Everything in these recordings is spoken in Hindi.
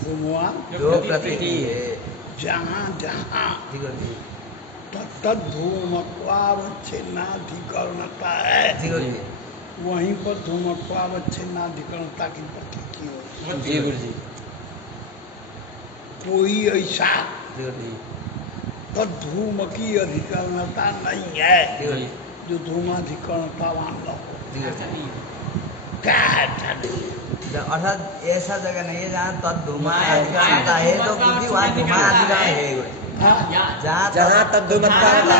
धूमवान जो प्रतीति है जहाँ जहाँ धूमत्वावच्छिन्नाधिकरणता है वहीं पर धूमत्वावच्छिन्नाधिकरणता की प्रतीति होगी। जी गुरु जी। कोई ऐसा धूम की अधिकरणता नहीं है जो धूमाधिकरणतावान न हो। क्या है अर्थात ऐसा जगह नहीं है जहाँ तद्धूमा अधिकरणता है तो बुद्धि वहाँ धूमा अधिकरण है। जहाँ तद्धूमत्व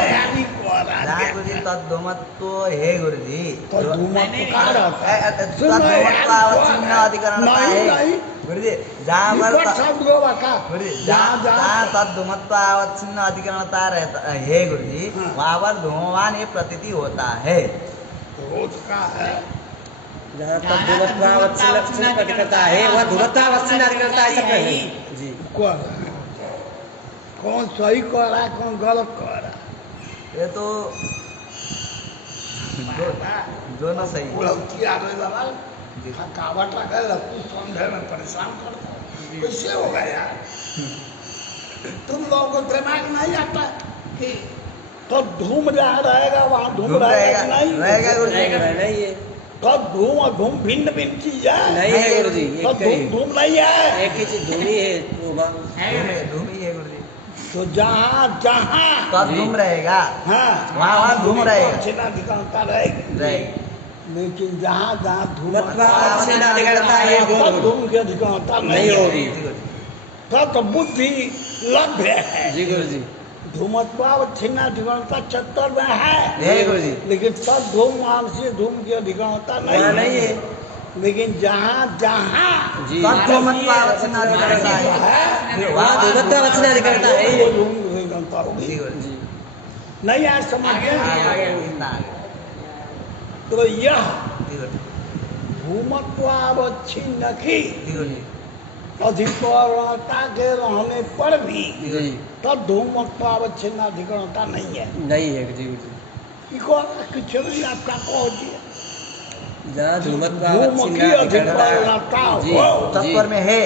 तद्धूमत्व है गुरु जी। तद्धूमत्वावच्छिन्न अधिकरणता है गुरु जी। जहाँ पर तद्धूमत्वावच्छिन्न अधिकरणता रहता है गुरु जी वहाँ पर धूमवान ये प्रतीति होता है। जहाँ तक धूमत्वावच्छिन्न अधिकरणता है वहाँ धूमत्वावच्छिन्न अधिकरणता ऐसा नहीं जी। कौन सही कह रहा है कौन गलत कह रहा है? ये तो दोनों सही थकावट लगा लपू समझे में परेशान करता कैसे होगा यार? तुम लोगों को दिमाग नहीं आता कि तो धूम जहाँ रहेगा वहाँ धूम रहेगा नहीं नहीं है। तो धूम और धूम भिन्न भिन्न चीज है नहीं है गुरु जी। तो धूम नहीं है एक ही चीज धूमी है धूमी है गुरु जी। तो जहाँ जहाँ धूम रहेगा हाँ वहाँ धूम रहेगा अधिकरणता रहेगी लेकिन जहाँ जहाँ धूमत्वावच्छिन्नाधिकरणता है धूम की अधिकरणता नहीं होगी तो बुद्धि लभ्य है। जी गुरु जी। धूमत्वावच्छिन्नाधिकरणता 74 में है गुरु जी। लेकिन तब धूम से धूम की अधिकरणता नहीं है। लेकिन जहाँ जहाँ धूमत्वावच्छिन्नाधिकरणता है धूम की अधिकरणता होगी। नहीं यार समझ तो यह धूमत्वावच्छिन्न की अधिकरणता के रहने पर भी तब धूमत्वावच्छिन्नाधिकरणता नहीं है जी। चलिए आपका कहो जी जहाँ धूम की अधिकरणता हो तत्पर में है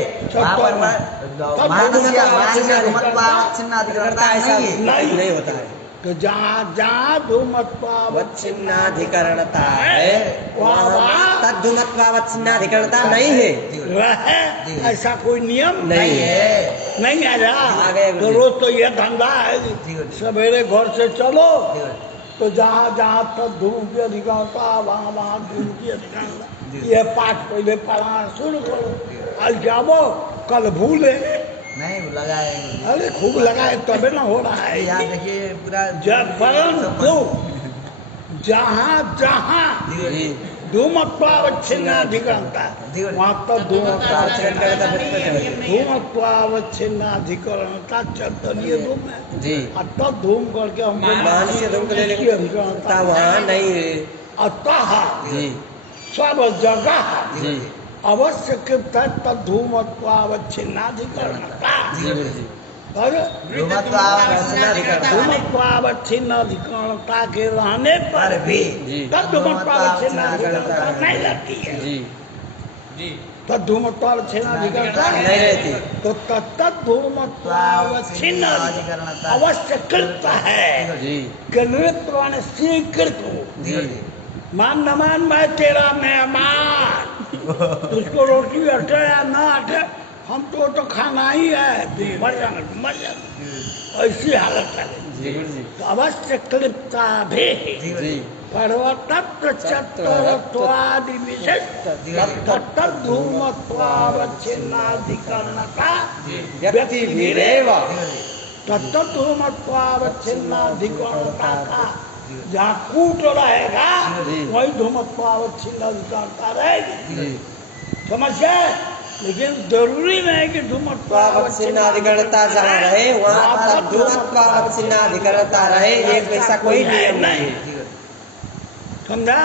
नहीं होता है। तो जहाँ जहाँ धूमत्वावच्छिन्नाधिकरणता है वहाँ तद्धूमत्वावच्छिन्नाधिकरणता नहीं है। ऐसा कोई नियम नहीं है। नहीं आ रहा तो रोज तो यह धंधा है सवेरे घर से चलो तो जहाँ जहाँ तक धूम की अधिकरणता वहाँ वहाँ धूम की अधिकरणता यह पाठ पहले पढ़ाना शुरू करो। आज जाओ कल भूले नहीं लगाए अरे खूब लगाए तबे ना हो रहा है यार देखिए पूरा जब परंतु जहाँ जहाँ धूमत्वावच्छिन्नाधिकरणता वहाँ तक धूमत्वावच्छिन्नाधिकरणता चैतन्य धूम है और तब धूम करके हमको मानसीय धूम को लेने की अधिकरणता वहाँ नहीं है। अतः सब जगह अवश्य कृत है तद्धूमत्वावच्छिन्नाधिकरणता धूमत्वावच्छिन्नाधिकरणता के रहने पर भी तद्धूमत्वावच्छिन्नाधिकरणता नहीं रहती है। तद्धूमत्वावच्छिन्नाधिकरणता नहीं रहती तो तद्धूमत्वावच्छिन्न अवश्य कृत है कि नृत्य माने स्वीकृत हो। मान न मान मैं तेरा मेहमान उसको रोटी अटे या ना अटे हम तो खाना ही है मर जाना ऐसी हालत है। तो अवश्य क्लिप्ता भी पर्वतत्व चतुरत्वादि विशिष्ट तद्धूमत्वावच्छिन्नाधिकरणता व्यक्तिभिरेव तद्धूमत्वावच्छिन्नाधिकरणता का जहाँ कूट रहेगा वही धूमत्वावच्छिन्नाधिकरणता रहेगी। समझे? लेकिन जरूरी नहीं कि धूमत्वावच्छिन्नाधिकरणता जहाँ रहे वहाँ धूमत्वावच्छिन्नाधिकरणता रहे एक ऐसा कोई नियम नहीं है। समझा?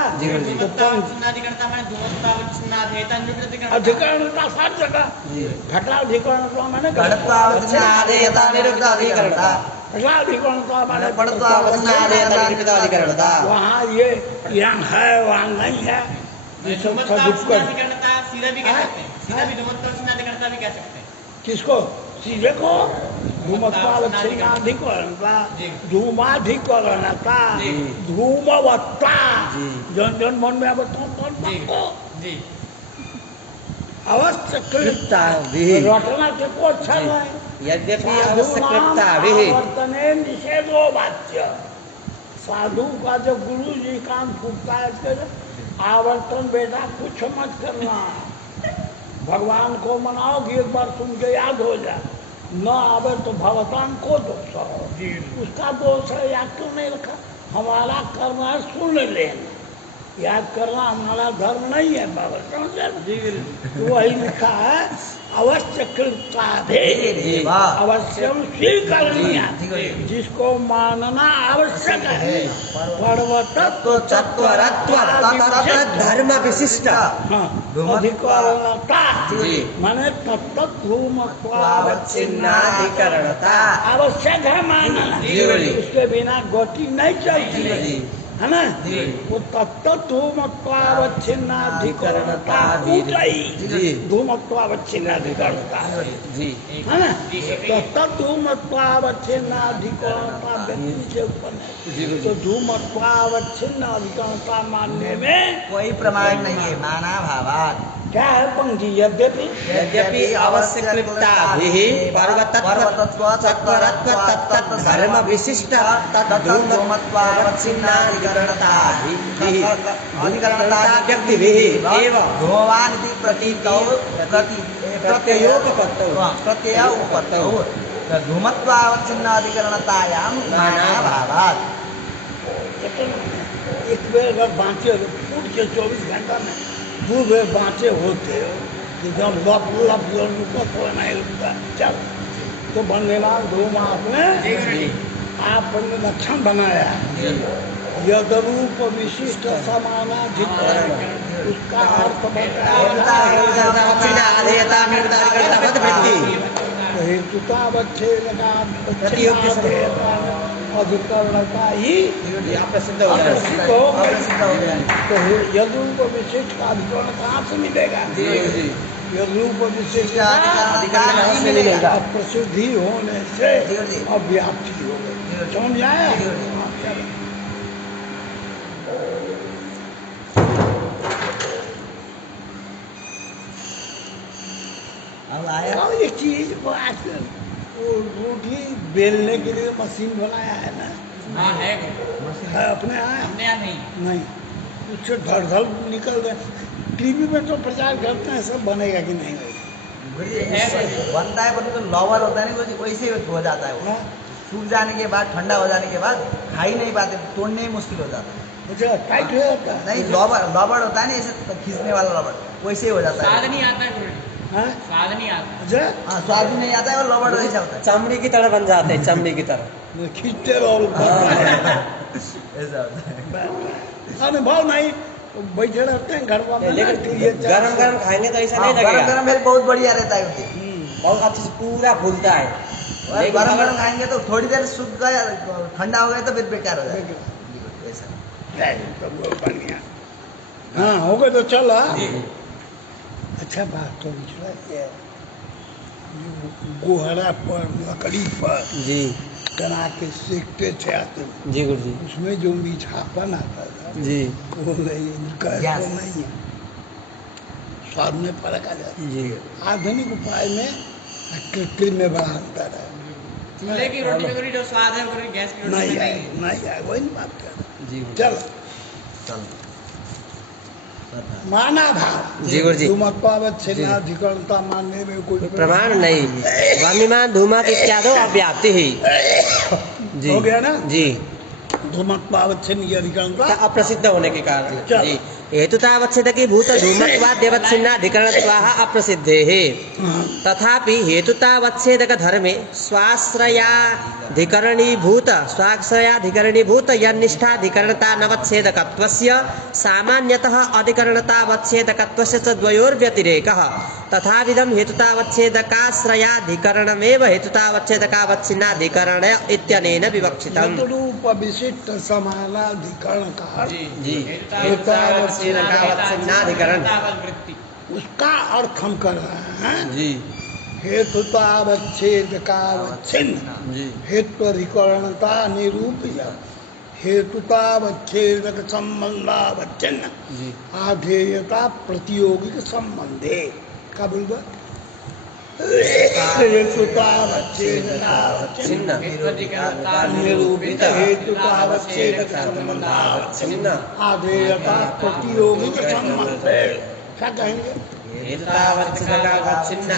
अधिकरणता सब जगह घटाधिकरणता माने घटाधिकरणता वहाँ ये यहाँ है वहाँ नहीं है। सीधा भी कह सकते हैं। धूमत्वावच्छिन्नता भी कह सकते हैं। किसको? सीधे को धूमत्वावच्छिन्नाधिकरणता, धूमाधिकरणता, धूमवत्ता, जन जन मन में अब जी अवश्य कृप्ता रटना के को अच्छा है। यद्यपि अवश्य कृप्ता भी वर्तने निषेधो वाच्य। साधु का जब गुरु जी कान फूकता है तो आवर्तन बेटा कुछ मत करना, भगवान को मनाओ कि एक बार सुन के याद हो जाए, न आवे तो भगवान को दोष हो, उसका दोष है। याद क्यों नहीं रखा? हमारा कर्म है सुन लेना, याद करना हमारा धर्म नहीं है बाबा, समझे? वही लिखा है अवश्य कृता अवश्यम स्वीकरणीय, जिसको मानना आवश्यक है। पर्वतत्व चत्वरत्व धर्म विशिष्ट अधिकरणता माने तत्त धूमत्वावच्छिन्नाधिकरणता आवश्यक है मानना, उसके बिना गति नहीं चलती है ना। वो तत्त धूमत्वावच्छिन्नाधिकरणता धूमत्वावच्छिन्नाधिकरणता है ना। तत्त धूमत्वावच्छिन्नाधिकरणता व्यक्ति से उत्पन्न है, तो धूमत्वावच्छिन्नाधिकरणता मानने में कोई प्रमाण नहीं है। माना भावात क्या है पंक्ति? यद्यपि अवश्य कृप्ता पर्वतत्व चत्वरत्व तत्त धर्म विशिष्ट तद्धूमत्वावच्छिन्नाधिकरणता व्यक्ति एव धूमवानिति प्रत्ययोपपत्तौ धूमत्वावच्छिन्नाधिकरणतायां मानाभावात्। एक बेर अगर बाँचे फूट के 24 घंटा में 2 बेर बाँचे होते एकदम लप लप रुका तो नहीं रुकता चल, तो बनेवाल धूम आपने लक्षण बनाया यदरूप विशिष्ट समानाधिकरण, उसका अर्थ अधिकरणता ही अप्रसिद्ध हो गया। तो यदरूप विशिष्ट का अधिकरण कहाँ से मिलेगा? यदरूप विशिष्ट मिलेगा प्रसिद्धि होने से अव्याप्ति हो गई। समझ आया? अब आया ये चीज आजकल वो रोटी बेलने के लिए मशीन बनाया है ना, हाँ है अपने यहाँ हमने यहाँ नहीं। उससे धड़ धड़ निकल रहे। टीवी में तो प्रचार करते हैं सब बनेगा कि नहीं बनता है, पर तो लवर होता है नहीं, वैसे हो जाता है। वो सूख जाने के बाद, ठंडा हो जाने के बाद खा ही नहीं पाते, तोड़ने ही मुश्किल हो जाता है। मुझे टाइट हो जाता है नहीं, लबर होता है ना, ऐसे खींचने वाला लबर, वैसे ही हो जाता स्वाद है। नहीं आता है, हाँ? स्वाद नहीं आता। अच्छा हाँ, स्वाद भी नहीं आता है और लबर वैसा होता है। चमड़ी की तरह बन जाते हैं, चमड़ी की तरह खींचते रहो ऐसा होता है। अनुभव नहीं बैठे रहते हैं घर पर। लेकिन गरम गरम खाएंगे तो ऐसा नहीं गरम लगेगा, गरम भेल बहुत बढ़िया रहता है उससे, बहुत अच्छे से पूरा फूलता है। और गरम गरम खाएंगे तो थोड़ी देर सूख गया, ठंडा हो गया तो फिर बेकार हो जाएगा। ऐसा बढ़िया। हाँ हो गए तो चला। अच्छा बात तो निचला गोहरा पर लकड़ी पर जी करा के सेकते थे आते, जी गुरु जी उसमें जो मीठापन आता था जी वो नहीं, उनका ऐसा नहीं है, स्वाद में फर्क आ जाता है। जी आधुनिक उपाय में कृत्रिम में बड़ा अंतर है। चूल्हे की रोटी में जो स्वाद है वो गैस की रोटी में नहीं आए, नहीं है। नहीं आए, वही बात कर। जी चल चल माना भाव जी गुरु जी धूमत्वावच्छिन्नाधिकरणता मानने में कोई प्रमाण नहीं। वामिमान धूमत इत्यादि अव्याप्ति ही जी हो गया ना? जी धूमत्वावच्छिन्न की अधिकरणता अप्रसिद्ध होने के कारण चल। जी हेतुतावच्छेद की भूत धूमत्वाद्यवच्छिन्नाधिकरणत्वाः अप्रसिद्धेः तथापि हेतुतावच्छेदक धर्मे स्वाश्रयाधिकरणीभूत यन्निष्ठाधिकरणता नवच्छेदकत्वस्य सामान्यतः अधिकरणतावच्छेदकत्वस्य च द्वयोर्व्यतिरेकः तथाविधं हेतुतावच्छेदकाश्रयाधिकरणमेव हेतुतावच्छेदकावच्छिन्नाधिकरण इत्यनेन विवक्षितम्। रूप विशिष्ट समानाधिकरण का जी हेतुतावच्छेदकावच्छिन्नाधिकरण वृत्ति उसका अर्थ हम कर रहे हैं हाँ? जी हेतुतावच्छेदकावच्छिन्न जी हेत्वधिकरणता निरूपित हेतुतावच्छेदक संबंधावच्छिन्न जी आधेयता प्रतियोगिक संबंधे का बोलबा हेतुतावच्छेदकावच्छिन्न निरूपित हेतुतावच्छेदक संबंधावच्छिन्न आधेयता प्रतियोगिक संबंधे क्या कहेंगे हेतुतावच्छिन्न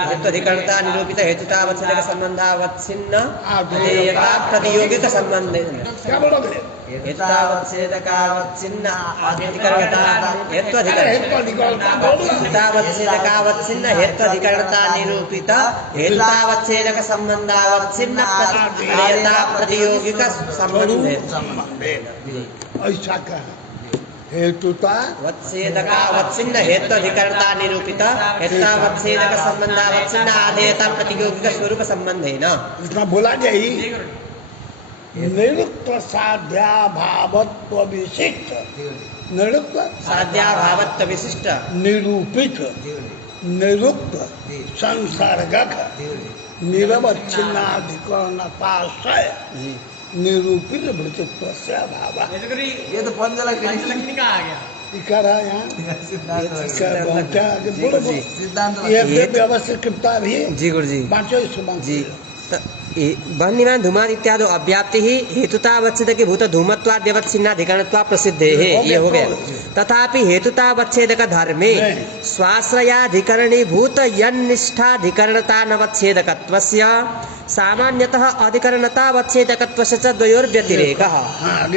हेत्वधिकरणता निरूपित हेतुतावच्छेदक संबंधावच्छिन्न अधेयता प्रतियोगिक संबंध क्या बोलोगे हेतुतावच्छेदकावच्छिन्न अधिकरणता हेत्वधिकरणता हेत्वधिकरणता निरूपित हेतुतावच्छेदक संबंधावच्छिन्न अधेयता प्रतियोगिक संबंधे ऐसा कहा हेतुता वच्छेदकावच्छिन्न हेत्वधिकरणता निरूपित हेत्वावच्छेदक संबंधावच्छिन्न आधेयता प्रतियोगिक स्वरूप संबंधेन इतना बोला जाई निरुक्त साध्याभावत्व विशिष्ट निरुक्त साध्याभावत्व विशिष्ट निरूपित निरुक्त संसर्गक निरवच्छिन्नाधिकरणताश्रय निरूपित वृत्तित्व से अभाव ये तो पंचलक्ष्मी का आ गया इकरा यहाँ सिद्धांत ये व्यवस्थित कृपता भी जी गुरु जी बाँचो इसको जी बन्निमान धूमाद इत्यादि अव्याप्ति ही हेतुतावच्छेदक भूत धूमत्वाद व्यवच्छिन्नाधिकरणत्वा प्रसिद्धे है ये हो गया तथापि हेतुतावच्छेदक धर्मे स्वाश्रयाधिकरणी भूत यन्निष्ठाधिकरणतानवच्छेदकत्वस्य सामान्यतः अधिकरणतावच्छेदकत्वस्य च द्वयोर्व्यतिरेकः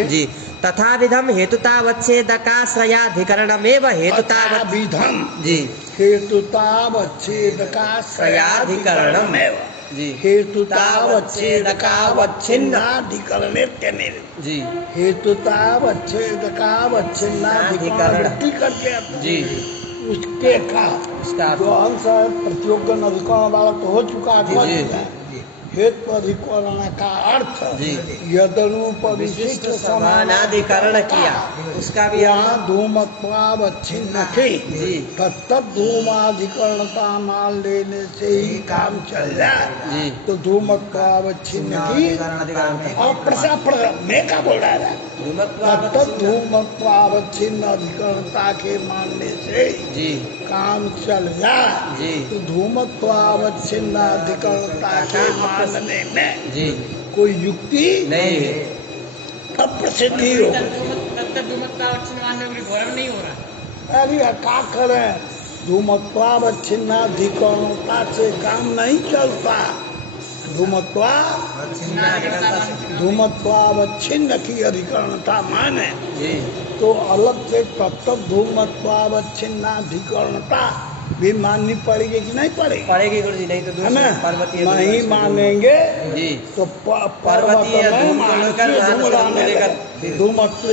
जी तथाविधम हेतुतावच्छेदकाश्रयाधिकरणमेव हेतुताविधम जी हेतुतावच्छेदकाश्रयाधिकरणमेव जी हेतुतावच्छेदकावच्छिन्नाधिकरणे जी हेतुतावच्छेदकावच्छिन्नाधिकरण करके जी उसके का जो अंश प्रतियोगन अधिकरण वाला तो हो चुका है हेतु अधिकरण का अर्थ यदरूप विशिष्ट समानाधिकरण किया उसका भी यहाँ धूमत्वावच्छिन्न की तत्त धूमाधिकरणता मान लेने से ही काम चल जाए तो धूमत्वावच्छिन्न की और मैं क्या बोल रहा है तत्त धूमत्वावच्छिन्न अधिकरणता के मानने से काम चल जाए तो धूमत्वावच्छिन्न अधिकरणता के मानने में कोई युक्ति नहीं है अप्रसिद्धि हो नहीं हो रहा अरे क्या करें धूमत्वावच्छिन्नाधिकरणता से काम नहीं चलता धूमत्वावच्छिन्न की अधिकरणता माने तो अलग से तत्व धूमत्वावच्छिन्नाधिकरणता भी माननी पड़ेगी कि नहीं पड़ेगी पड़ेगी गुरु जी नहीं तो पर्वतीय नहीं मानेंगे तो पर्वतीय धूमत्व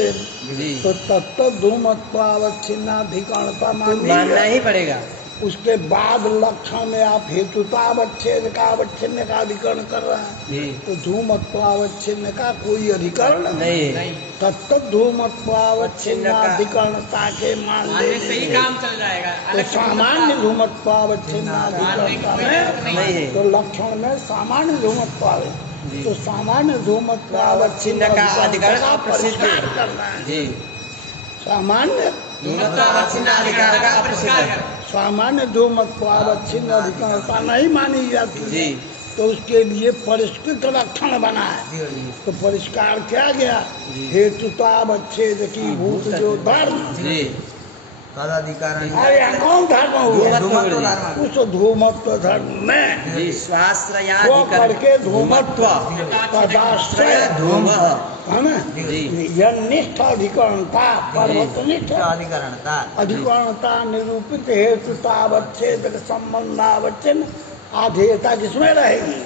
तो तत्व धूमत्वावच्छिन्नाधिकरणता मानना ही पड़ेगा उसके बाद लक्षण में आप हेतुतावच्छेद का अवच्छिन्न का अधिकरण कर रहे हैं तो धूमत्वावच्छिन्न का कोई अधिकरण नहीं तत्त धूमत्वावच्छिन्नाधिकरणता के मानने से ही काम चल जाएगा तो सामान्य धूमत्वावच्छिन्नाधिकरणता में तो लक्षण में सामान्य धूमत्वाव तो सामान्य धूमत्वावच्छिन्न का अधिकरण प्रसिद्ध करना है सामान्य धूमत्वावच्छिन्नाधिकरण का प्रसिद्ध सामान्य धूमत्वावच्छिन्न अधिकरणता नहीं मानी जाती तो उसके लिए परिष्कृत लक्षण बना है तो परिष्कार किया गया हेतुतावच्छेद की भूत जो धर्म कौन धर्म हुआ उस धूमत्व धर्म में करके धूमत्व पदाश्रय धूम है ना निष्ठ अधिकरणता पर्वतनिष्ठ अधिकरणता निरूपित हेतुतावच्छेद संबंधावच्छिन्न आधेयता किसमें रहेगी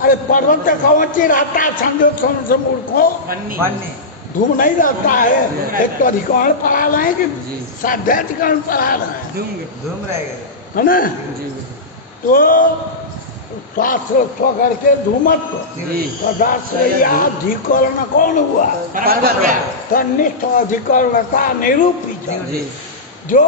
अरे पर्वत कवची रहता है संयोग से मूर्खो धूम नहीं रहता है एक तो अधिकरण पढ़ा रहे हैं कि साध्याधिकरण पढ़ा रहे हैं धूम रहेगा है ना तो स्वास्थ्य करके धूमत्व पदाश्रयाधिकरण कौन हुआ तनिष्ठ अधिकरणता निरूपित जो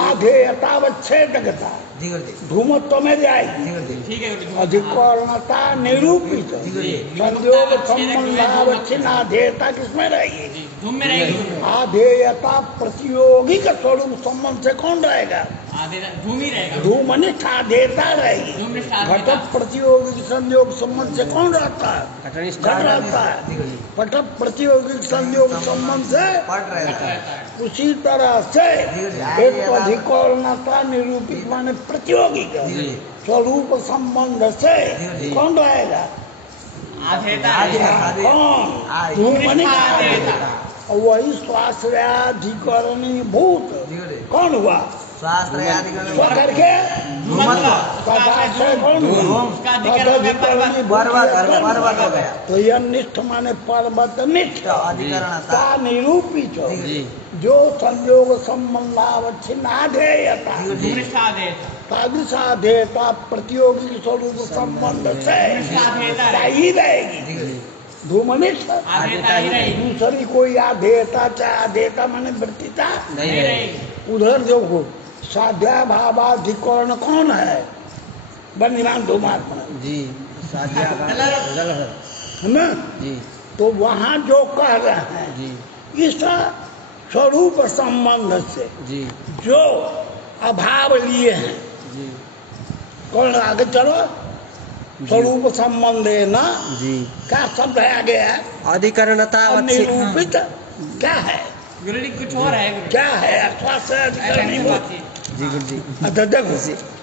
आधेयतावच्छेदकता जी गुरुजी धूमत्व में जाएगी। जी गुरुजी ठीक है गुरुजी। अधिकरणता निरूपित जी। संयोग संबंधावच्छिन्नाधेयता किसमें रहेगी? जी, धूम में रहेगी गुरुजी। आधेयता प्रतियोगी का स्वरूप संबंध से कौन रहेगा? आधे धूम ही रहेगा। धूमनिष्ठ आधेयता रहेगी। धूमनिष्ठ घट आधेयता। प्रतियोगी संयोग संबंध से कौन रहता है? घटनिष्ठ घट रहता है। जी गुरुजी पट प्रतियोगी संयोग संबंध से पट रहता है उसी तरह से जी। एक तो अधिकरणता निरूपित माने प्रतियोगी का जी। स्वरूप संबंध से जी। कौन रहेगा? आधेयता आधेयता। कौन? आधेयता। धूमनिष्ठ आधेयता। आधेयता। और वही स्वाश्रयाधिकरणी भूत जी गुरुजी कौन हुआ? शास्त्र अधिकरण स्व करके धूमत्व तदाश्रय कौन हुआ? उसका अधिकरण हो गया पर्वत। पर्वत हो गया तो यह निष्ठ माने पर्वत निष्ठ तो अधिकरणता का निरूपित हो। जी जो संयोग संबंधावच्छिन्न आधेयता धूमनिष्ठ आधेयता। तादृशाधेयता प्रतियोगी स्वरूप संबंध से आधेयता ही रहेगी। जी गुरुजी धूमनिष्ठ आधेयता ही रहेगी। दूसरी कोई आधेयता चाहे आधेयता माने वृत्तिता नहीं नहीं रहेगी। रहेगी। उधर देखो साध्याभावाधिकरण कौन है? बन्नीमान धूमात्मा जी साध्या का है ना? जी तो वहाँ जो कह रहे हैं जी इस स्वरूप संबंध से जी जो अभाव लिए हैं जी कौन आगे चलो स्वरूप संबंध है ना जी क्या शब्द है आगे है? अधिकरणता निरूपित क्या है? गुरुजी कुछ और है गुरुजी। क्या है? स्वास्थ्य अधिकरणी ऐसा भूत। बात है। जी गुरुजी अच्छा देखो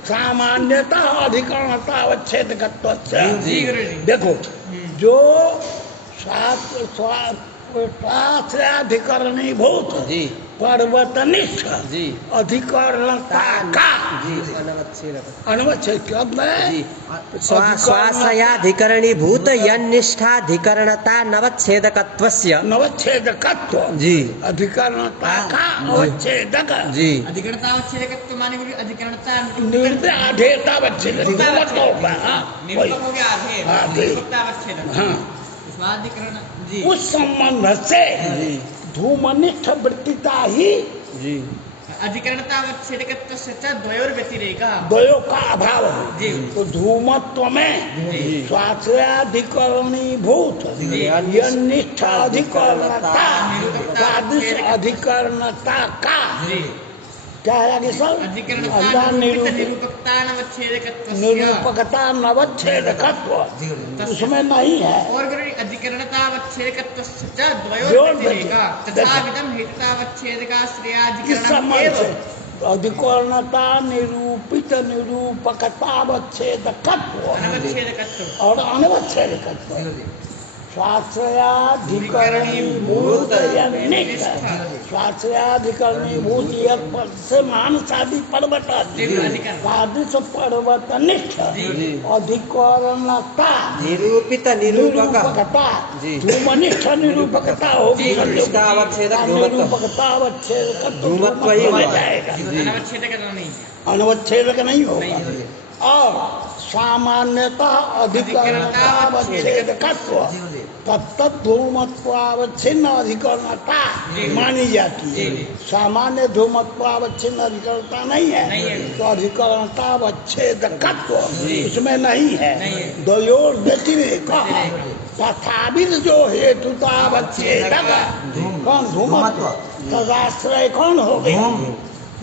सामान्यता अधिकरणता अवच्छेद जी गुरुजी। देखो जो शास्त्राधिकरणी भूत जी पर्वतनिष्ठ जी अधिकरणता का जी अनवच्छेदक अनवच्छेद कब में जी स्वाश्रयाधिकरणी भूत यन्निष्ठाधिकरणता नवच्छेदकत्वस्य नवच्छेदकत्व जी अधिकरणता का अवच्छेदक जी अधिकरणता अवच्छेदकत्व माने गुरुजी अधिकरणता निरूपित आधेयता अवच्छेदक निरूपक होगा। हाँ वही। निरूपक हो गया आधेय। हाँ, ठीक। निरूपकता अवच्छेदक। हाँ स्वाधिकरण जी। उस संबंध से जी धूमनिष्ठ वृत्तिता ही जी अधिकरणता अवच्छेदकत्व से च द्वयोर व्यतिरेकः। द्वयों का अभाव है। जी। तो धूमत्व में जी स्वाश्रयाधिकरणी भूत यन्निष्ठ अधिकरणता तादृश अधिकरणता का जी। क्या है आगे सब? अधिकरणता अल्लाह निरूपित निरूपित निरूपकता नवच्छेदकत्वस्य। निरूपकता नवच्छेदकत्व जी गुरुजी उसमें नहीं है। और गुरुजी अधिकरणता अवच्छेदकत्वस्य च द्वयोर द्वयोर व्यतिरेकः व्यतिरेकः। तथाविधं हेतुता किस अवच्छेदकाश्रयाधिकरणम् संबंध एव। से? अधिकरणता निरूपित निरूपकता अवच्छेदकत्व अनवच्छेदकत्व। और अनवच्छेदकत्व जी गुरुजी स्वाश्रयाधिकरणी भूत यन्निष्ठ स्वाश्रयाधिकरणी भूत यत् पद से मानसादि पर्वत तादृश पर्वतनिष्ठ अधिकरणता निरूपित निरूपक निरूपकता जी। धूमनिष्ठ निरूपकता होगी। निष्ठावच्छेदक धूमत्व। निरूपकता अवच्छेदक धूमत्व ही हो होगा। जाएगा। अनवच्छेदक नहीं है। अनवच्छेदक नहीं होगा। नहीं होगा। और सामान्यतः अधिकरणता अवच्छेदकत्व जी गुरुजी तत्त धूमत्वावच्छिन्न अधिकरणता मानी जाती है। सामान्य धूमत्वावच्छिन्न अधिकरणता नहीं नहीं है। है। तो अधिकरणता अवच्छेदकत्व इसमें नहीं है। नहीं है। द्वयोर व्यतिरेक तथाविध जो हेतुतावच्छेदक कौन धूमत्व तदाश्रय कौन हो गया?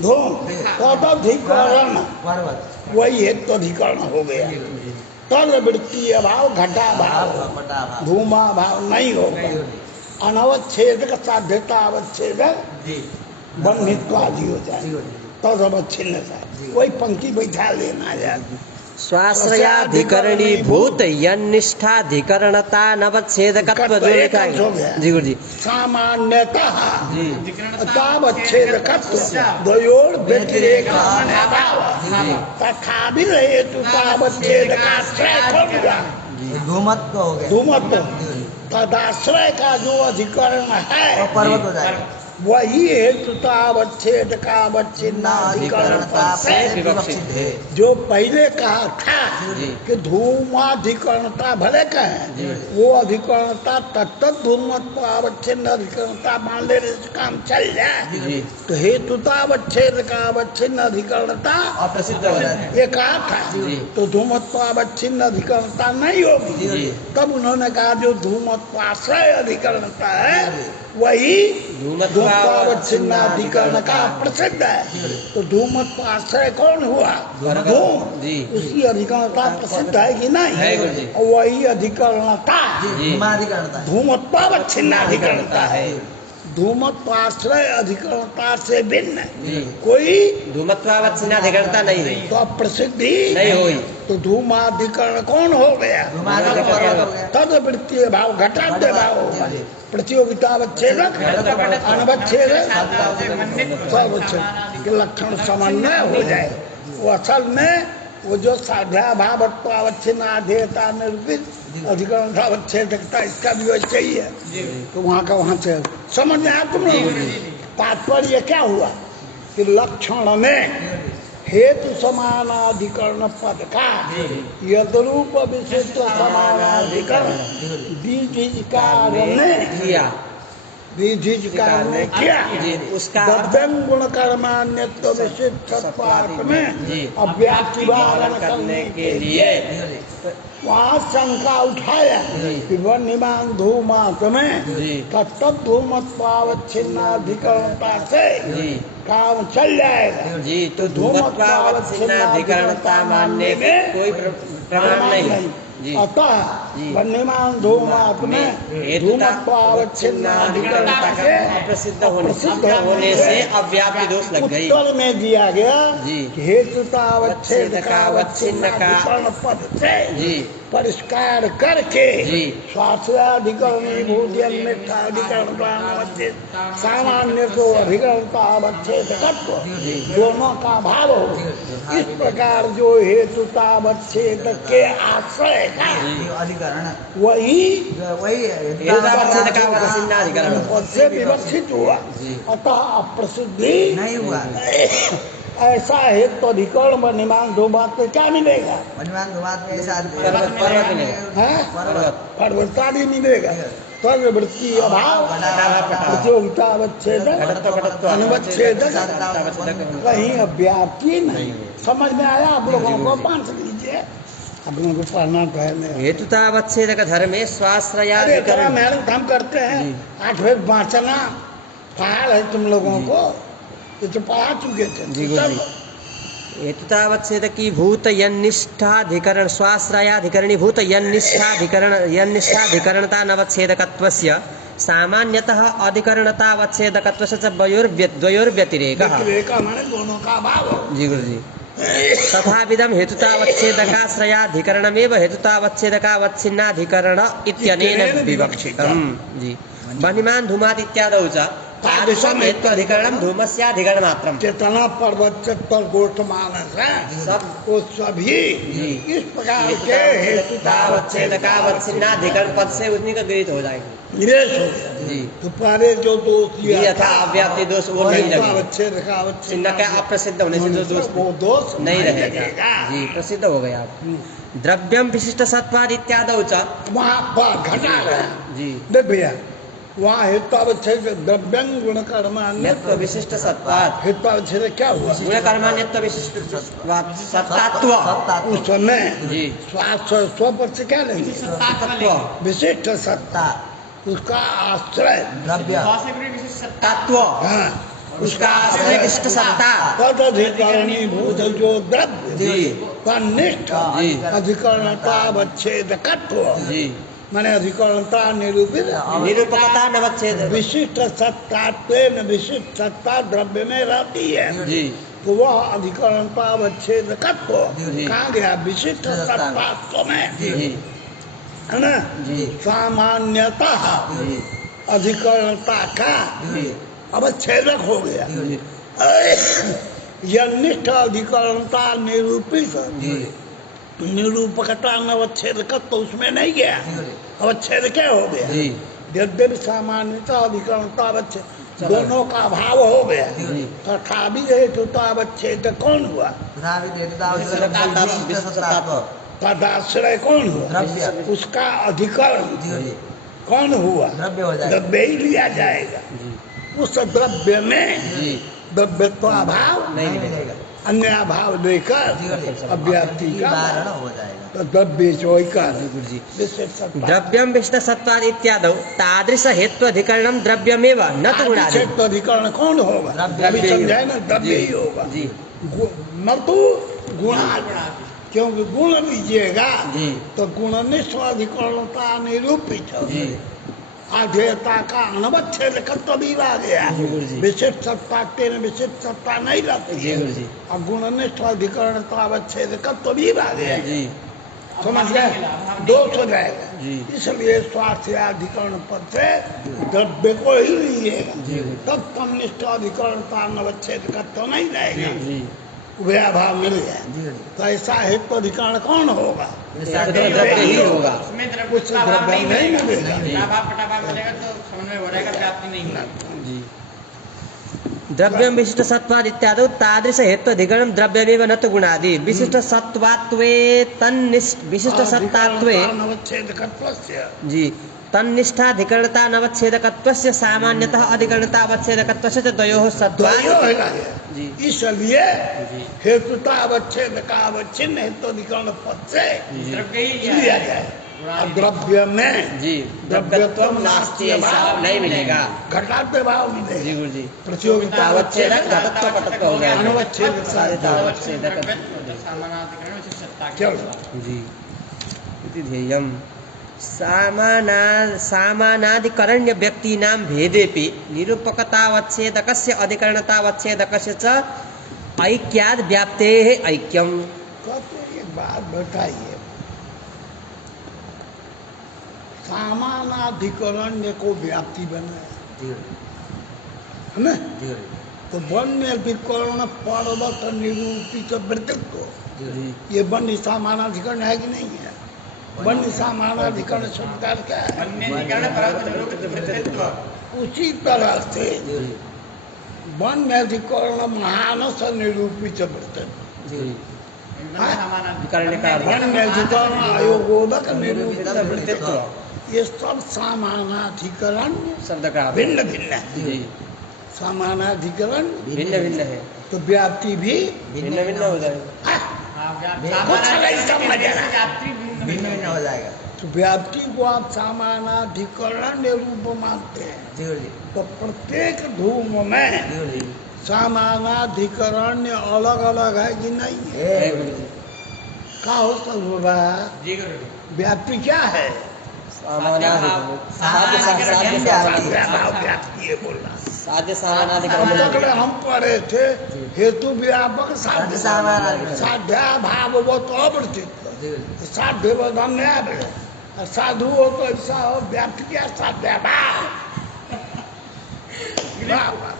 धूम तदधिकरण पर्वत वही हेतु अधिकरण हो गया। तद वृत्ति अभाव घटा भाव पटा भाव धूमा भाव नहीं होगा। नहीं होगी। अनवच्छेदक साध्यता अवच्छेदक जी बंधित्वादि हो जी जाए गुरुजी तद अवच्छिन्न वही पंक्ति बैठा लेना यार। स्वाश्रयाधिकरणी भूत यन्निष्ठाधिकरणता नवच्छेदकत्व जो लिखा है जी गुरुजी सामान्यतः जी तावच्छेदकत्व द्वयोर व्यतिरेक भाव तथापि हेतुतावच्छेदकाश्रय कौन हुआ? धूमत्व हो गया धूमत्व तदाश्रय का जो अधिकरण है वो पर्वत हो जाएगा वही हेतुतावच्छेद का अवच्छिन्नाधिकरणता से विवक्षित है। जो पहले कहा था जी। कि धूमाधिकरणता भले कहें, वो अधिकरणता तत्त धूमत्व अवच्छिन्न अधिकरणता मान लेने से काम चल जाए। जी। तो हेतुतावच्छेद का अवच्छिन्न अधिकरणता अप्रसिद्ध हो जाता है। ये कहा था। जी। तो धूमत्व अवच्छिन्न अधिकरणता नहीं होगी। जी। तब उन्होंने कहा जो धूमत्वाश्रय अधिकरणता है वही धूमत्वावच्छिन्न अधिकरण का प्रसिद्ध है। तो धूमत्वाश्रय कौन हुआ? धूम। जी। उसकी अधिकरणता प्रसिद्ध है कि नहीं? है गुरुजी। और वही अधिकरणता धूमाधिकरणता है। धूमत्वावच्छिन्न अधिकरणता है। धूमत्वाश्रय अधिकरणता से भिन्न कोई धूमत्वावच्छिन्नाधिकरणता नहीं है तो प्रसिद्धि नहीं हुई। तो धूमाधिकरण कौन हो गया? धूमाधिकरण तद वृत्तीय भाव घटाद्य भाव होगा। प्रतियोगितावच्छेदक अनवच्छेदक सब के लक्षण समन्वय हो जाए। वो असल में वो जो साध्या भावत्वावच्छिन्नाधेयता निरूपित अधिकरणतावच्छेदकता इसका भी वैसे ही है। तो वहाँ का वहाँ से समझ में आया तुम लोग? तात्पर्य क्या हुआ कि लक्षण में हेतु समानाधिकरण पद का यद्रूप विशिष्ट समानाधिकरण विधिकार ने किया विधिकार ने किया। उसका द्रव्यं गुण कर्मान्यत्व विशिष्टत्वात् में अव्याप्तिवारण करने के लिए वहाँ शंका उठाया कि वन्यमान धूमात में तत्त धूमत्वावच्छिन्नाधिकरणता से काम चल जाएगा। जी तो धूमत्वावच्छिन्नाधिकरणता मानने में कोई प्रमाण नहीं। अतः वन्यमान धूमात में धूमत्वावच्छिन्नाधिकरणता से अप्रसिद्ध होने से अव्याप्ति दोष लग गई। उत्तर में दिया गया जी। हेतुतावच्छेद का अवच्छिन्न पद से परिष्कार करके स्वास्थ्याधिकरणीभूत अन्यथाधिकरण सामान्य तो अधिकरणता अवच्छेद दोनों का भाव हो। इस प्रकार जो हेतुतावच्छेद के आश्रय का अधिकरण वही हेतुतावच्छेदकावच्छिन्नाधिकरण पद से विवक्षित हुआ। अतः अप्रसिद्धि नहीं हुआ। ऐसा है तो अधिकरण वन्यमान धूमात में क्या मिलेगा? वन्यमान धूमात में ऐसा पर्वत मिलेगा। पर्वता भी मिलेगा। वृत्ति अभाव प्रतियोगितावच्छेद अनवच्छेदक कहीं अव्याप्ति नहीं। समझ में आया आप लोगों को? पांच लीजिए आप लोगों को पढ़ना तो है। हेतुतावच्छेदक धर्मे स्वाश्रयाधिकरण मैडम काम करते हैं 8वें वाचना पहाड़ है तुम लोगों को, ये तो पढ़ा चुके थे। जी गुरुजी। हेतुतावच्छेदकी भूत यन्निष्ठाधिकरण स्वाश्रयाधिकरणी भूत यन्निष्ठाधिकरणता नवच्छेदकत्वस्य सामान्यतः अधिकरणतावच्छेदकत्वस्य च द्वयोर्व्यतिरेकः माने दोनों का भाव। जी गुरुजी। तथाविधं हेतुतावच्छेदकाश्रयाधिकरणमेव हेतुतावच्छेदकावच्छिन्नाधिकरण इत्यनेन विवक्षितम्। जी वन्यमान धूमात् इत्यादौ च तादृशं हेत्वाधिकरणं धूमस्याधिकरणमात्रम्। चेतना पर्वत चत्तर गोष्ठ मानस है सब वो सभी इस प्रकार के हेतुतावच्छेदकावच्छिन्नाधिकरण पद से उन्हीं का गृहीत हो जाएगा। गिरेश हो गया जी। तो पहले जो दोष दिया था अव्याप्ति दोष वो नहीं लगेगा। अवच्छेद का अप्रसिद्ध होने से जो दोष नहीं रहेगा। जी प्रसिद्ध हो गया। द्रव्यम विशिष्ट सत्वाद इत्यादौ च वहाँ घटा रहा जी। देख भैया वहाँ हेत्वावच्छेद द्रव्यं गुण कर्मान्यत्व विशिष्ट सत्वाद हेत्वावच्छेद क्या हुआ? गुण कर्मान्यत्व विशिष्ट सत्तात्व। उस समय जी स्व पर से क्या लेंगे? विशिष्ट सत्ता उसका आश्रय द्रव्य तत्व। हाँ उसका आश्रय विशिष्ट सत्ता तद अधिकरणी भूत जो द्रव्य जी निष्ठ अधिकरणतावच्छेदकत्व जी माने अधिकरणता निरूपित निरूपकता नवच्छेद विशिष्ट सत्तात्व विशिष्ट सत्ता द्रव्य में रहती है जी। तो वह अधिकरणतावच्छेदकत्व कहाँ गया? विशिष्ट सत्तात्व में है ना। सामान्यतः अधिकरणता का अवच्छेदक हो गया। यनिष्ठ अधिकरणता निरूपित निरूपकता नवच्छेदकत्व तो उसमें नहीं गया। अवच्छेद क्या हो गया? यद्यपि सामान्यतः अधिकरणता अवच्छेद दोनों का अभाव हो गया। जी। तथा भी हेतुतावच्छेद कौन हुआ? तथापि हेतुतावच्छेदकत्व तदाश्रय कौन हुआ? द्रव्य। उसका अधिकरण जी कौन हुआ? द्रव्य हो जाएगा। द्रव्य ही लिया जाएगा। उस द्रव्य में जी द्रव्यत्व अभाव नहीं मिलेगा। अन्य अभाव लेकर अव्याप्ति का कारण हो जाएगा। तो द्रव्य चोइकर गुरुजी विशेषत्व द्रव्यम विशिष्टसत्वाद इत्यादौ तादृश हेत्वाधिकरणम द्रव्यमेव न तो गुणादि। अधिकरण कौन होगा? द्रव्य अभी ही समझाए होगा। ना, द्रव्य ही होगा। जी मर्दु गुणा, क्योंकि गुण लीजिएगा जी तो गुणनिष्ठ अधिकरणता निरूपित है। जी आधेयता का अनवच्छेदकत्व भी आ गया। जी गुरुजी। विशिष्ट सत्ता तेन विशिष्ट सत्ता नहीं रहती जी है। गुरुजी। और गुणनिष्ठ अधिकरणता अवच्छेदकत्व भी आ गया। जी समझ गए? दोष हो जाएगा। जी। इसलिए स्वास्थ्य अधिकरण पद से द्रव्य को ही लीजिएगा, जी। तब तमनिष्ठ अधिकरणता अवच्छेदकत्व नहीं रहेगा। जी उभयाभाव मिल गया। जी तो ऐसा हेतु अधिकरण कौन होगा? द्रव्य ही होगा। उसमें कुछ द्रव्य का अभाव द्रव्य नहीं नहीं मिलेगा। मिलेगा। अभाव पटाभाव मिलेगा तो समन्वय हो जाएगा, व्याप्ति नहीं होगी। जी द्रव्यम विशिष्ट सत्वाद इत्यादि तादृश हेत्वाधिकरणम द्रव्यमेव न तो गुणादि। विशिष्ट सत्वात्वे तन्निष्ठ विशिष्ट सत्तात्वे अवच्छेदकत्वस्य जी तन्निष्ठाधिकरणता नवच्छेदकत्वस्य सामान्यतः अधिकरणता अवच्छेदकत्वस्य च द्वयोः सत्त्वात्। द्वयो होगा जी। ये। इसलिए जी। हेतुता अवच्छेद का अवच्छिन्न हेतु अधिकरण पद से द्रव्य ही लिया जाए। और द्रव्य में जी द्रव्यत्वम नास्ति, ऐसा नहीं मिलेगा। घटाद्य भाव मिलेगा। जी गुरुजी। प्रतियोगिता अवच्छेदक घटत्व पटत्व हो जाएगा। अनवच्छेद साधित अवच्छेदक। सामानाधिकरण विशिष्ट सत्ता के चलो जी इति ध्येयम् सामानाधिकरण्य व्यक्तीनां भेदेपि निरूपकतावच्छेदकस्य अधिकरणतावच्छेदकस्य च ऐक्याद् व्याप्तेः ऐक्यम्। कहते एक बात बताइए, सामानाधिकरण्य को व्याप्ति बनाया है ना? तो वन्य अधिकरण पर्वत निरूपित वृत्तित्व, ये वन्य सामानाधिकरण है कि नहीं है? वन्य सामानाधिकरण शब्द का क्या है? वन्यधिकरण पर्वत निरूपित वृत्तित्व। उसी तरह से वन्य अधिकरण महानस निरूपित वृत्तित्व, अधिकरण का वन्य अधिकरण अयोगोदक निरूपित निरूपित वृत्तित्व ये सब सामानाधिकरण शब्द का भिन्न भिन्न है। जी सामानाधिकरण भिन्न भिन्न है, तो व्याप्ति भी भिन्न भिन्न हो जाएगा। कुछ नहीं समझ रहा। भिन्न भिन्न हो जाएगा। तो व्याप्ति को आप सामानाधिकरण रूप मानते हैं, जी जी तो प्रत्येक धूम में जी जी सामानाधिकरण अलग अलग है कि नहीं है? है गुरुजी। का हो सब होगा? जी गुरु। व्याप्ति क्या है? सामानाधिकरण साध्य सामानाधिकरण साध्य व्याभाव व्याप्ति है बोलना। साध्य अब सामानाधिकरण तक हम पढ़े थे हेतु व्यापक साध्य सामानाधिकरण। साध्याभाव वो तो अवर्तित्व, जी जी साध्य वो धन्य और साधु हो तो ऐसा हो व्याप्ति क्या? साध्याभाव। वाह, वाह, वाह।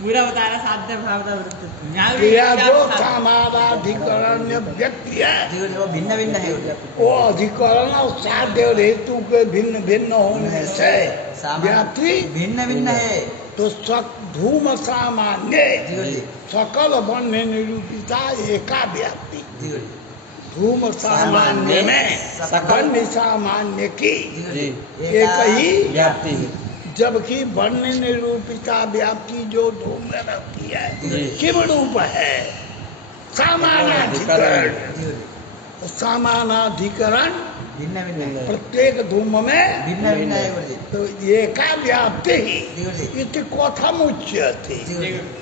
पूरा बता रहा साध्य भाव का वृत्तित्व। यहाँ भी यह जो साध्य- सामानाधिकरण व्यक्ति है, जी वो भिन्न भिन्न है। वो अधिकरण और साध्य और हेतु के भिन्न भिन्न होने से व्याप्ति भिन्न भिन्न है। तो धूम सामान्य जी जी सकल वन्य निरूपिता एका व्याप्ति। जी धूम सामान्य में वन्य सामान्य की जी एक ही व्याप्ति जबकि वन्य निरूपिता व्याप्ति जो धूम में रहती जी। है किम रूप है? सामानाधिकरण। जी तो सामानाधिकरण भिन्न भिन्न है। प्रत्येक धूम में भिन्न भिन्न है गुरुजी। तो एका व्याप्ति ही जी जी इति कथम उच्यते? जी जी जी गुरु।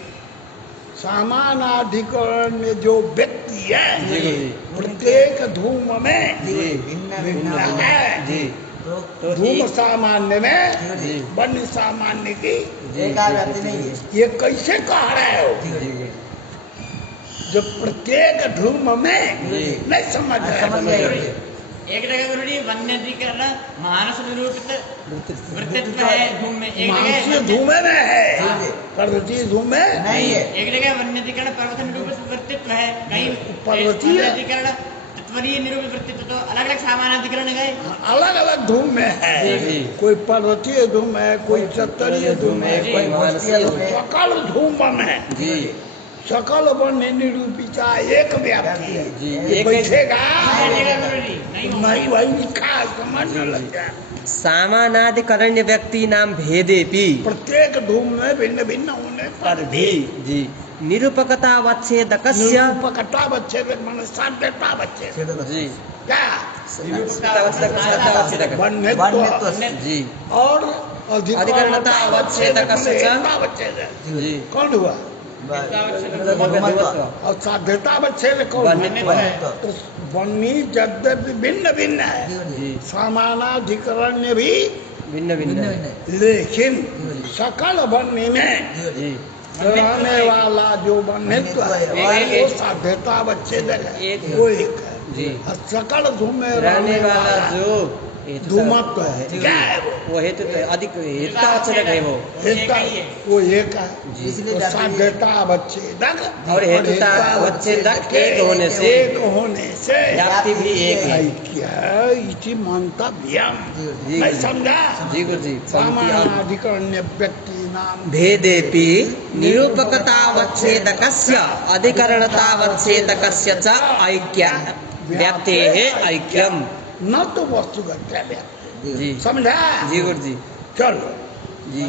सामानाधिकरण में जो व्यक्ति है जी गुरुजी। प्रत्येक धूम में जी जी। भिन्न भिन्न भिन्न है। जी तो तो धूम एक सामान्य में जी जी वन्य सामान्य की एक व्याप्ति नहीं है। ये कैसे कह रहे हो? जी जी जी जो प्रत्येक धूम में जी। नहीं समझ रहे समझ गए गुरुजी। एक जगह गुरु जी वन्यधिकरण मानस निरूपित वृत्तित्व वृत्तित्व है धूम में। एक मानसीय जगह धूम में जी है, जी पर्वतीय धूम में नहीं है। एक जगह वन्यधिकरण पर्वत निरूपित वृत्तित्व है, कहीं पर्वतीय? वन्यधिकरण सत्वरीय निरूपित वृत्तित्व तो अलग अलग सामानाधिकरण गए। अलग अलग धूम में है। जी। कोई पर्वतीय धूम है, कोई चतरीय धूम है, कोई कोई मानसीय धूम है। सकल धूम वन है। जी सकल वन निरूपिता एक व्याप्ति है। जी, ये एक- बैठेगा नहीं होगा। नहीं, वही लिखा है, समझ न लग जाए। सामानाधिकरण्य व्यक्ति नाम भेदेपि प्रत्येक धूम में भिन्न भिन्न होने पर भी जी निरूपकतावच्छेदकस्य निरूपकता बच्चे मन साध्यता बच्चे जी क्या साध्यतावच्छेदक वन्यत्व जी और अधिकरणता अवच्छेदकस्य च बच्चे जी कौन हुआ? और साध्यता बच्चे कौन वन्यत्व। तो वन्नी यद्यपि भिन्न भिन्न है, जी समानाधिकरण्य भी भिन्न भिन्न है। लेकिन सकल वन्नी में जी रहने वाला जो वन्यत्व है वो साध्यता बच्चे एक वो एक है। जी और सकल धूम में रहने वाला जो धूमत्व है, क्या है वो हेतु अधिक हेतुतावच्छेदक है वो वो एक है। जी। इसलिए साध्यता बच्चेदक और हेतुतावच्छेदक एक होने से एक होने से व्याप्ति भी एक है। ऐक्य इति मंतव्यम। जी नहीं समझा? जी गुरुजी पंक्ति सामानाधिकरण्य व्यक्ति नाम भेदेपि निरूपकतावच्छेदकस्य अधिकरणतावच्छेदकस्य च ऐक्य व्यक्तेः ऐक्यम। न तो वस्तुगत व्यक्ति। जी समझा? जी गुरुजी चलो जी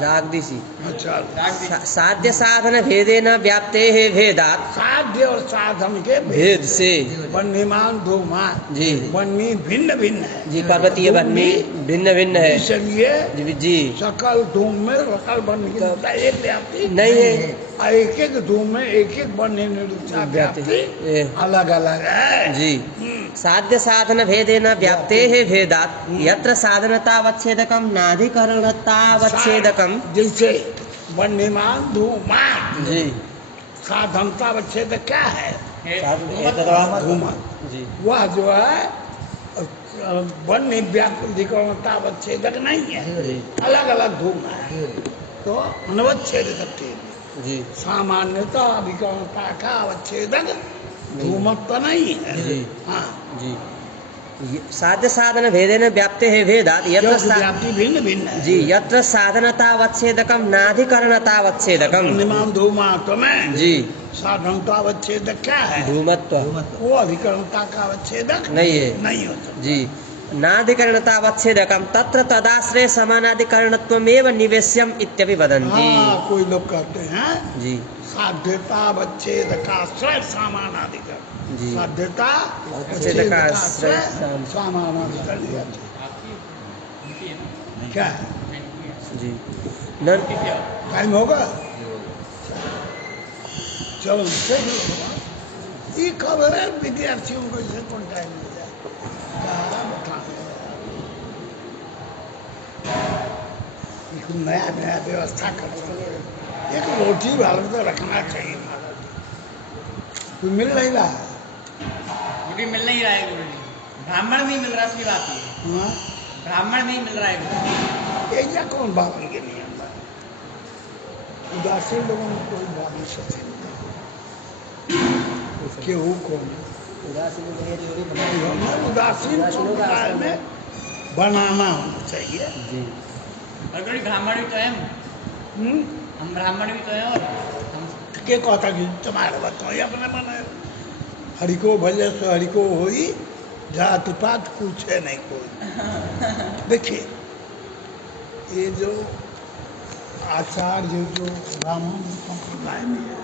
जागदीशी चलो। साध्य साधन भेदेन व्याप्तेः भेदात् साध्य और साधन के भेद से वन्यमान धूमान जी वन्नी भिन्न भिन्न है। जी पर्वतीय वन्नी भिन्न भिन्न है। इसलिए जी सकल धूम में सकल वन्य की निरूपता एक व्याप्ति नहीं है। और एक एक धूम में एक एक वन्य निरूपता व्याप्ति अलग अलग है। जी साध्य साधन भेदेन व्याप्तेः भेदात् यत्र साधनतावच्छेदकं नाधिकरणतावच्छेदकं जैसे वन्यमान धूमान जी साधनता अवच्छेद क्या है? धूमन जी वह जो है वन्य व्याप्तिकरणता अवच्छेदक नहीं है, जी अलग अलग धूम है। तो अनवच्छेद करते जी सामान्यता अधिकरणता का अवच्छेदक धूमत्व नहीं है। जी हाँ, जी साध्य साधन भेदेन व्याप्तेः भेदात् यत्र क्योंकि व्याप्ति भिन्न भिन्न है। जी यत्र साधनतावच्छेदकं नाधिकरणतावच्छेदकं वन्यमान धूमात्व में जी साधनता अवच्छेदक क्या है? धूमत्व वो अधिकरणता का अवच्छेदक नहीं है। नहीं होता। जी नाधिकरणतावच्छेदकं तत्र तदाश्रय समानाधिकरणत्वमेव निवेश्यम् इत्यपि वदन्ति। हाँ, कोई लोग कहते हैं जी साध्यता अवच्छेद का आश्रय समानाधिकरण। जी साध्यता अवच्छेद का आश्रय समानाधिकरण। क्या जी न टाइम होगा? चलो देख लो। ये खबर है विद्यार्थियों को इसे कौन टाइम मिल जाए एक नया नया व्यवस्था कर एक रोटी वालों को रखना चाहिए। तो मिल नहीं रहा है। रोटी मिल नहीं रहा है गुरुजी, ब्राह्मण नहीं मिल रहा, असली बात ये है। हाँ? ब्राह्मण नहीं मिल रहा है गुरुजी। ऐसा कौन बावन के नियम है? उदासीन लोगों में कोई बावन सच नहीं केहू कौन उदासीन समुदाय में बनाना होना चाहिए। जी और गुरुजी ब्राह्मण भी तो है हम ब्राह्मण भी तो हैं और हम के कहता कि तुम्हारे बताओ अपने मन हरिको भले सो हरिको होई, जात पात कुछ है नहीं कोई। देखिए ये जो आचार्य जो ब्राह्मण संप्रदाय में है